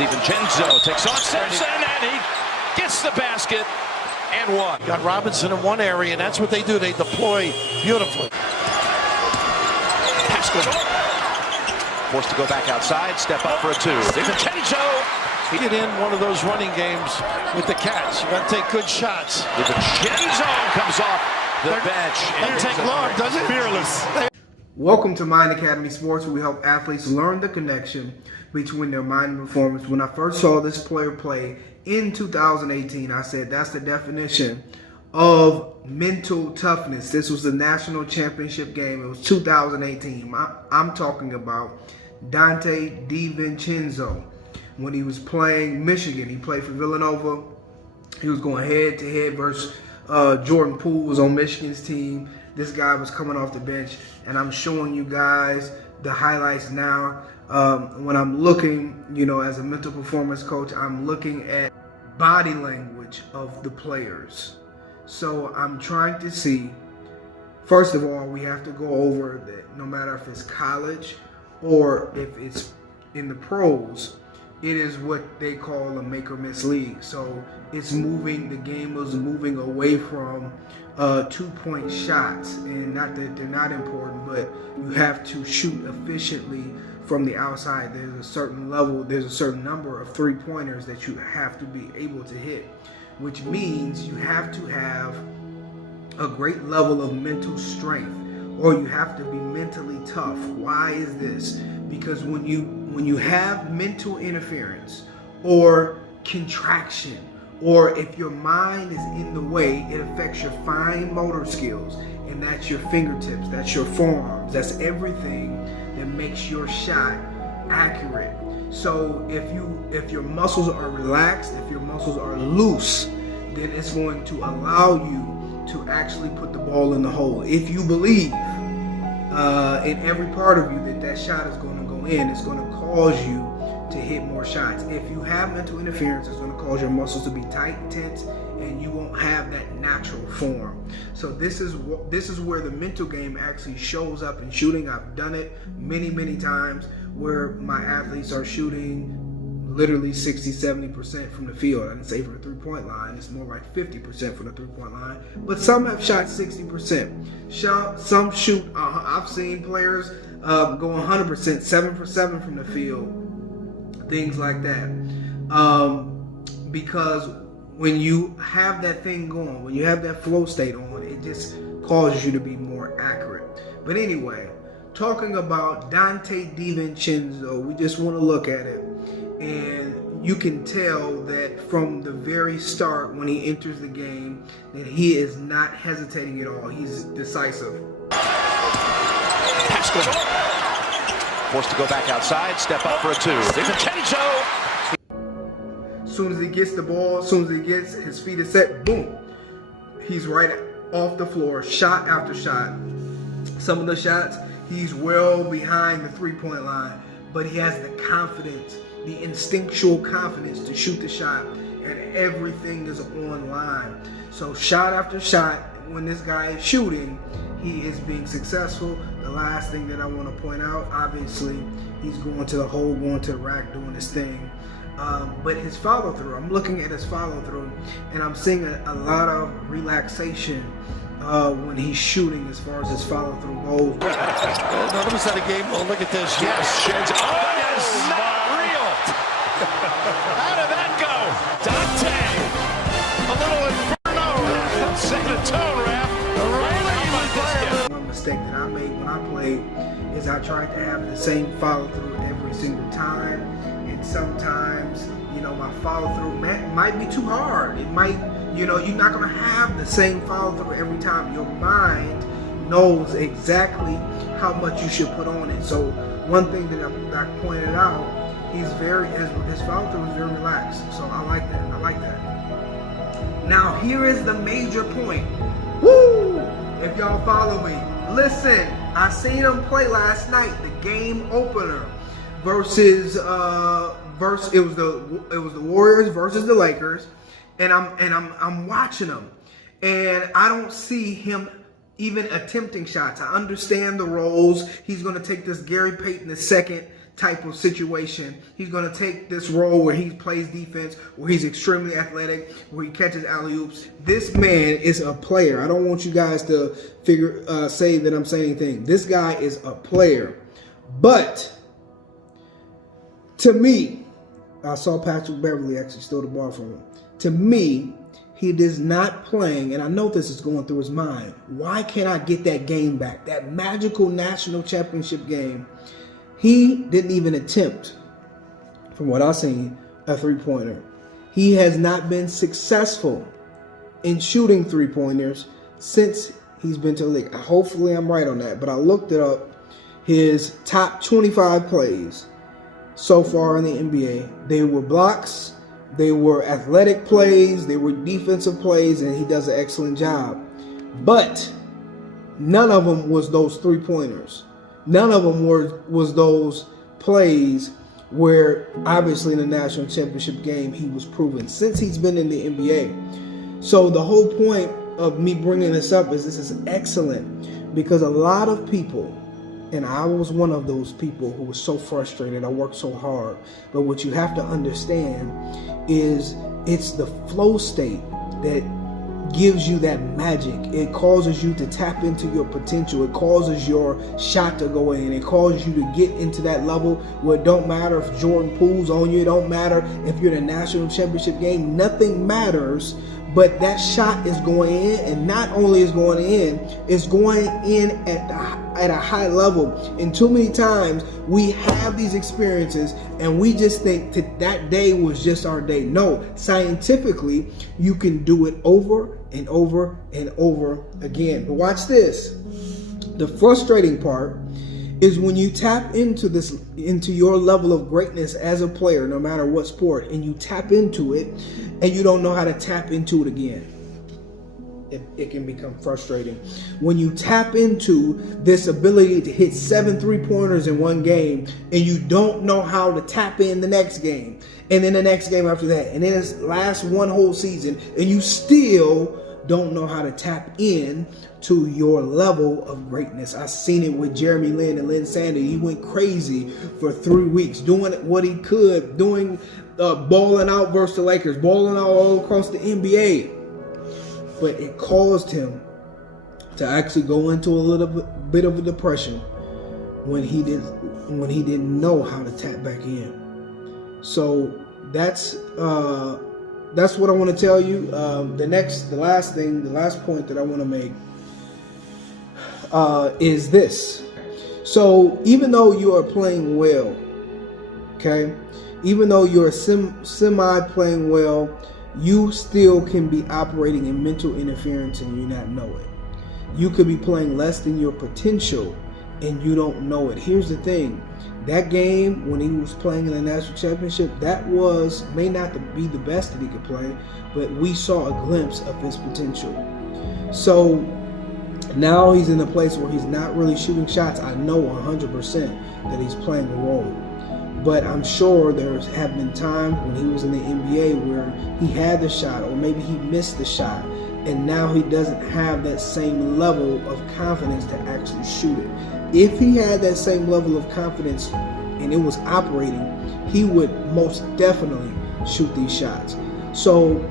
DiVincenzo takes on Simpson, and he gets the basket and one. Got Robinson in one area, and that's what they do. They deploy beautifully. Pass goes on. Forced to go back outside, step up for a two. DiVincenzo. He did in one of those running games with the Cats. You got to take good shots. DiVincenzo comes off the bench. Doesn't take long, does it? Fearless. Welcome to Mind Academy Sports, where we help athletes learn the connection between their mind and performance. When I first saw this player play in 2018, I said that's the definition of mental toughness. This was the national championship game. It was 2018. I'm talking about Donte DiVincenzo. When he was playing Michigan, he played for Villanova. He was going head-to-head versus Jordan Poole was on Michigan's team. This guy was coming off the bench, and I'm showing you guys the highlights now. When I'm looking, as a mental performance coach, I'm looking at body language of the players. So I'm trying to see, first of all, we have to go over that no matter if it's college or if it's in the pros, it is what they call a make or miss league. So it's moving, the game is moving away from 2-point shots, and not that they're not important, but you have to shoot efficiently from the outside. There's a certain level, there's a certain number of 3-pointers that you have to be able to hit, which means you have to have a great level of mental strength, or you have to be mentally tough. Why is this? Because when you have mental interference or contraction, or if your mind is in the way, it affects your fine motor skills, and that's your fingertips, that's your forearms, that's everything that makes your shot accurate. So if your muscles are relaxed, if your muscles are loose, then it's going to allow you to actually put the ball in the hole. If you believe in every part of you that shot is going to go in, it's going to cause you to hit more shots. If you have mental interference, it's going to cause your muscles to be tight and tense, and you won't have that natural form. So this is where the mental game actually shows up in shooting. I've done it many times where my athletes are shooting literally 60-70% from the field. I didn't say from the 3-point line, it's more like 50% from the 3-point line, but some have shot 60%. Some shoot, I've seen players go 100%, 7 for 7 from the field, things like that. Because when you have that thing going, when you have that flow state on, it just causes you to be more accurate. But anyway, talking about Donte DiVincenzo, we just want to look at it. And you can tell that from the very start, when he enters the game, that he is not hesitating at all. He's decisive. Pass goes on. Forced to go back outside, step up for a two. DiVincenzo. As soon as he gets the ball, as soon as he gets his feet is set, boom, he's right off the floor, shot after shot. Some of the shots, he's well behind the 3-point line, but he has the confidence, the instinctual confidence to shoot the shot, and everything is on line. So shot after shot, when this guy is shooting, he is being successful. The last thing that I want to point out, obviously, he's going to the hole, going to the rack, doing his thing. But his follow through, I'm looking at his follow through, and I'm seeing a lot of relaxation when he's shooting as far as his follow through goes. None of us had a game. Oh, look at this. Yes, sheds. Oh, yes, not real. How did that go? Donte, a little inferno. Set the tone, Rap. One mistake that I made when I played is I tried to have the same follow through every single time, and sometimes, my follow through might be too hard. It might, you're not going to have the same follow through every time. Your mind knows exactly how much you should put on it. So one thing that I pointed out, his follow through is very relaxed. So I like that. Now here is the major point. Woo! If y'all follow me, listen. I seen him play last night, the game opener versus it was the Warriors versus the Lakers, and I'm watching him, and I don't see him even attempting shots. I understand the roles. He's going to take this Gary Payton II type of situation. He's going to take this role where he plays defense, where he's extremely athletic, where he catches alley-oops. This man is a player. I don't want you guys to say that I'm saying anything. This guy is a player. But to me, I saw Patrick Beverly actually steal the ball from him. To me, he is not playing, and I know this is going through his mind. Why can't I get that game back? That magical national championship game. He didn't even attempt, from what I've seen, a three-pointer. He has not been successful in shooting three-pointers since he's been to the league. Hopefully I'm right on that, but I looked it up. His top 25 plays so far in the NBA, they were blocks, they were athletic plays, they were defensive plays, and he does an excellent job. But none of them was those three-pointers. None of them was those plays where obviously in the national championship game he was proven since he's been in the NBA. So the whole point of me bringing this up is this is excellent because a lot of people, and I was one of those people who was so frustrated. I worked so hard. But what you have to understand is it's the flow state that gives you that magic. It causes you to tap into your potential. It causes your shot to go in. It causes you to get into that level where it don't matter if Jordan Poole's on you. It don't matter if you're in a national championship game. Nothing matters. But that shot is going in, and not only is going in, it's going in at a high level. And too many times we have these experiences and we just think that day was just our day. No, scientifically, you can do it over and over and over again. But watch this. The frustrating part is when you tap into your level of greatness as a player, no matter what sport, and you tap into it and you don't know how to tap into it again. It can become frustrating. When you tap into this ability to hit 7 3-pointers in one game and you don't know how to tap in the next game, and then the next game after that, and then it lasts one whole season, and you still don't know how to tap in to your level of greatness. I've seen it with Jeremy Lin and Lynn Sandy. He went crazy for 3 weeks doing what he could, doing balling out versus the Lakers, balling out all across the NBA. But it caused him to actually go into a little bit of a depression when he didn't know how to tap back in. So that's what I want to tell you. The last point that I want to make is this. So even though you are playing well, okay, even though you're semi playing well, you still can be operating in mental interference and you not know it. You could be playing less than your potential and you don't know it. Here's the thing. That game when he was playing in the national championship, that may not be the best that he could play, but we saw a glimpse of his potential. So now he's in a place where he's not really shooting shots. I know 100% that he's playing a role. But I'm sure there have been times when he was in the NBA where he had the shot or maybe he missed the shot, and now he doesn't have that same level of confidence to actually shoot it. If he had that same level of confidence and it was operating, he would most definitely shoot these shots. So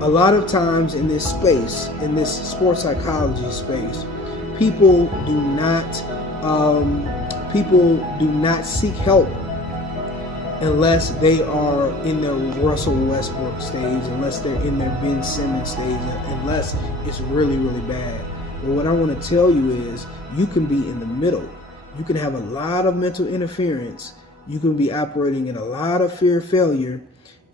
a lot of times in this space, in this sports psychology space, people do not seek help unless they are in their Russell Westbrook stage, unless they're in their Ben Simmons stage, unless it's really, really bad. But what I want to tell you is you can be in the middle. You can have a lot of mental interference. You can be operating in a lot of fear of failure,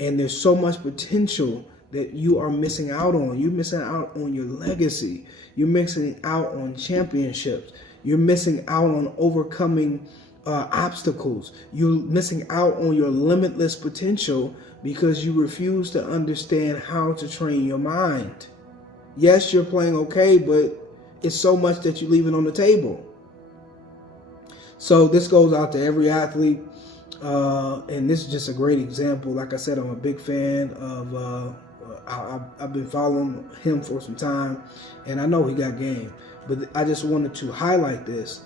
and there's so much potential that you are missing out on. You're missing out on your legacy. You're missing out on championships. You're missing out on overcoming obstacles. You're missing out on your limitless potential because you refuse to understand how to train your mind. Yes, you're playing okay, but it's so much that you leave it on the table. So this goes out to every athlete, and this is just a great example. Like I said, I'm a big fan of I've been following him for some time, and I know he got game. But I just wanted to highlight this,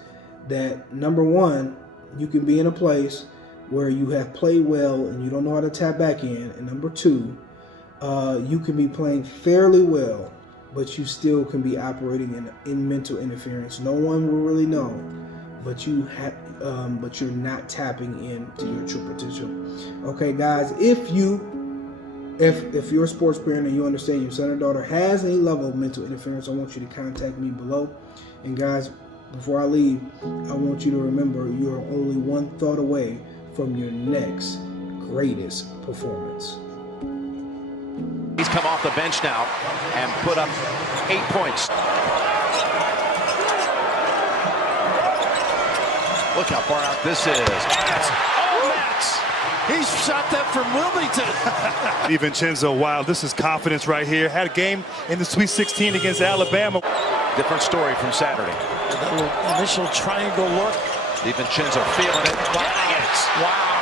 that number one, you can be in a place where you have played well and you don't know how to tap back in. And number two, you can be playing fairly well, but you still can be operating in mental interference. No one will really know, but you're not tapping into your true potential. Okay, guys, if you're a sports parent and you understand your son or daughter has any level of mental interference, I want you to contact me below. And guys, before I leave, I want you to remember you're only one thought away from your next greatest performance. He's come off the bench now and put up 8 points. Look how far out this is. Oh, Max! He shot that from Wilmington. DiVincenzo, wow, this is confidence right here. Had a game in the Sweet 16 against Alabama. Different story from Saturday. That little initial triangle look. DiVincenzo feeling it. Wow.